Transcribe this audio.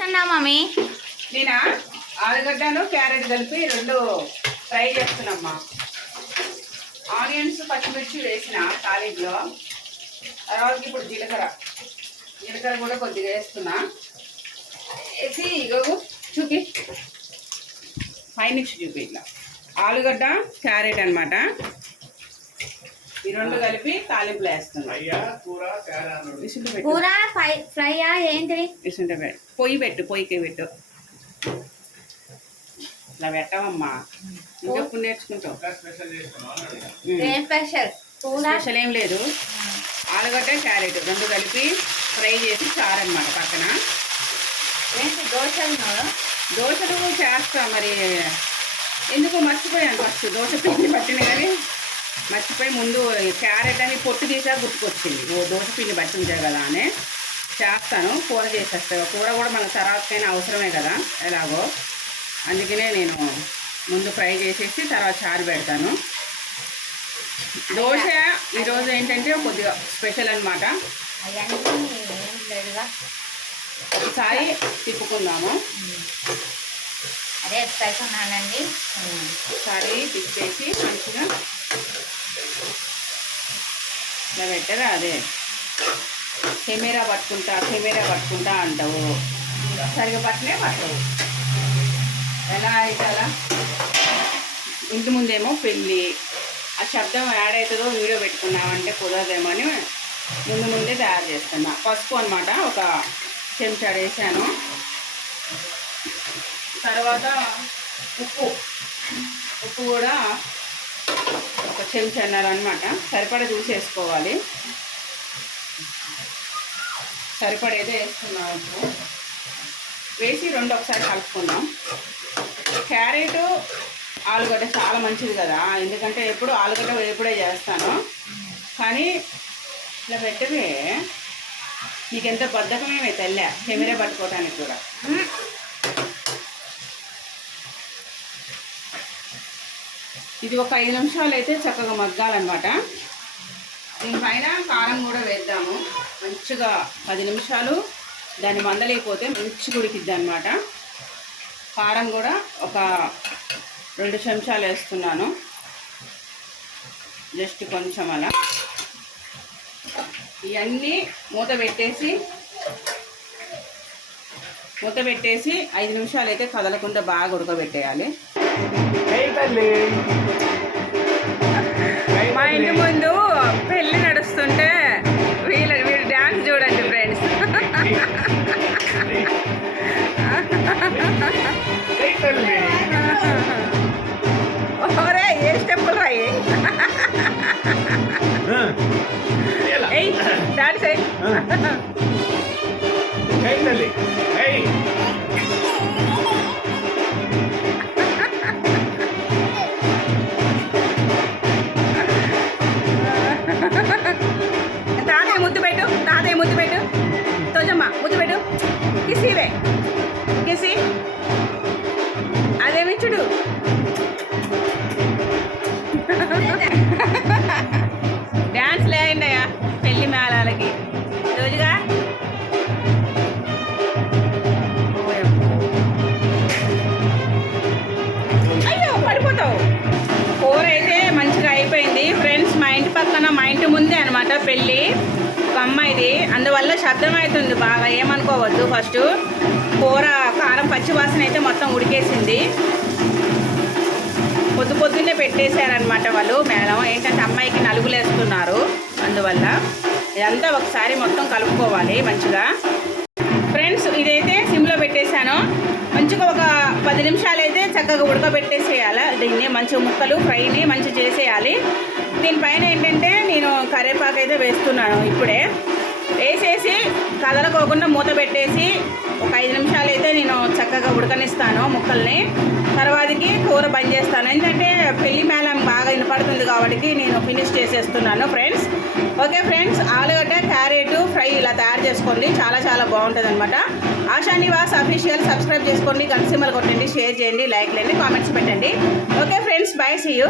Mummy నేనా ఆలుగడ్డను carrot కలిపి రెండు ఫ్రై చేస్తున్నామ్మా. ఆనియన్స్ పచ్చిమిర్చి వేసిన తాలింపులో. తర్వాత ఇప్పుడు జీలకర్ర కూడా కొద్దిగా వేస్తున్నా. వేసి ఇగో చూపి పైనుంచి చూపి ఇట్లా ఆలుగడ్డ క్యారెట్ అనమాట. ఈ రెండు కలిపి తాలింపులు వేస్తున్నా. కూర ఫ్రై ఏంటి? పొయ్యికి పెట్టు. ఇలా పెట్టవమ్మా, ఇంకెప్పుడు నేర్చుకుంటావు. స్పెషల్ ఏం లేదు. ఆలుగడ్డ క్యారెట్ రెండు కలిపి ఫ్రై చేసి చారు అనమాట. పక్కన ఏంటి దోశలు చేస్తా. మరి ఎందుకో మర్చిపోయాను. ఫస్ట్ దోశ పిండి పట్టిన కానీ మర్చిపోయి ముందు క్యారెట్ అని పొట్టు తీసా గుర్తుకొచ్చింది. దోశ పిండి పట్టి ఉంటాయి కదా అని చేస్తాను. కూర చేసేస్తాను. కూర కూడా మన తర్వాతకైనా అవసరమే కదా ఎలాగో. అందుకనే నేను ముందు ఫ్రై చేసేసి తర్వాత చారు పెడతాను. దోశ ఈరోజు ఏంటంటే కొద్దిగా స్పెషల్ అనమాట. ఒకసారి తిప్పుకుందాము. అదే ఎక్స్ప్రెషన్నానండి. ఒకసారి తిప్పేసి మంచిగా ఇలా పెట్టరా. అదే కెమెరా పట్టుకుంటా అంటావు. సరిగా పట్టవు. ఎలా అయితే అలా. ఇంటి ముందేమో పెళ్ళి, ఆ శబ్దం యాడ్ అవుతుందో వీడియో పెట్టుకున్నామంటే కుదరదేమో అని ముందే తయారు చేస్తున్నా. పసుపు అనమాట ఒక చెంచాడు వేసాను. తర్వాత ఉప్పు కూడా ఒక చెంచన్నర అనమాట. సరిపడా చూసి వేసుకోవాలి. సరిపడేదో వేస్తున్నాం. ఉప్పు వేసి రెండు ఒకసారి కలుపుకుందాం. క్యారెట్ ఆలుగడ్డ చాలా మంచిది కదా. ఎందుకంటే ఎప్పుడు ఆలుగడ్డ వేపుడే చేస్తాను. కానీ ఇలా పెట్టవే నీకెంత బద్ధకమేమే తెల్లే కెమెరా పట్టుకోవడానికి కూడా. ఇది ఒక 5 నిమిషాలు అయితే చక్కగా మగ్గాలన్నమాట. దీనిపైన కారం కూడా వేద్దాము. మంచిగా 10 నిమిషాలు దాన్ని మందలేకపోతే మంచిగా ఉడికిద్ది అనమాట. కారం కూడా ఒక 2 చెంచాలు వేస్తున్నాను. జస్ట్ కొంచెం అలా. ఇవన్నీ మూత పెట్టేసి 5 నిమిషాలు అయితే కదలకుండా బాగా ఉడకబెట్టేయాలి. మా ఇంటి ముందు పెళ్ళి నడుస్తుంటే వీళ్ళు డ్యాన్స్ చూడండి ఫ్రెండ్స్. ఓరే ఏ స్టెప్పులు రాయి. డాన్స్ తాతయ్య ముద్దు పెట్టు. తోజమ్మ ముద్దు పెట్టు. కిసి అదేమి చూడు. డ్యాన్స్ లేయండియా పెళ్లి మేళాలకి రోజుగా. అయ్యో పడిపోతావు. కూర అయితే మంచిగా అయిపోయింది ఫ్రెండ్స్. మా ఇంటి పక్కన మా ఇంటి ముందే అనమాట పెళ్ళి ఒక అమ్మాయిది. అందువల్ల శబ్దం అవుతుంది బాగా, ఏమనుకోవద్దు. ఫస్ట్ కూర కారం పచ్చివాసన అయితే మొత్తం ఉడికేసింది. పొద్దున్నే పెట్టేశారనమాట వాళ్ళు మేళం. ఏంటంటే అమ్మాయికి నలుగులు వేస్తున్నారు. అందువల్ల ఇదంతా ఒకసారి మొత్తం కలుపుకోవాలి మంచిగా. ఫ్రెండ్స్ ఇదైతే సిమ్లో పెట్టేశాను. మంచిగా ఒక 10 నిమిషాలు అయితే చక్కగా ఉడకబెట్టేసేయాలి. దీన్ని మంచిగా ముక్కలు ఫ్రైని మంచిగా చేసేయాలి. దీనిపైన ఏంటంటే నేను కరివేపాకు అయితే వేస్తున్నాను. ఇప్పుడే వేసేసి కదలకోకుండా మూత పెట్టేసి ఒక 5 నిమిషాలు అయితే నేను చక్కగా ఉడకనిస్తాను ముక్కల్ని. తర్వాతకి కూర బంద్ చేస్తాను. ఎందుకంటే పెళ్లి మేళం బాగా వినపడుతుంది కాబట్టి నేను ఫినిష్ చేసేస్తున్నాను ఫ్రెండ్స్. ఓకే ఫ్రెండ్స్, ఆలుగడ్డ క్యారెట్ ఫ్రై ఇలా తయారు చేసుకోండి. చాలా చాలా బాగుంటుంది అనమాట. ఆశా నివాస్ అఫీషియల్ సబ్స్క్రైబ్ చేసుకోండి. గంట సింబల్ కొట్టండి, షేర్ చేయండి, లైక్ చేయండి, కామెంట్స్ పెట్టండి. Okay friends, bye, see you.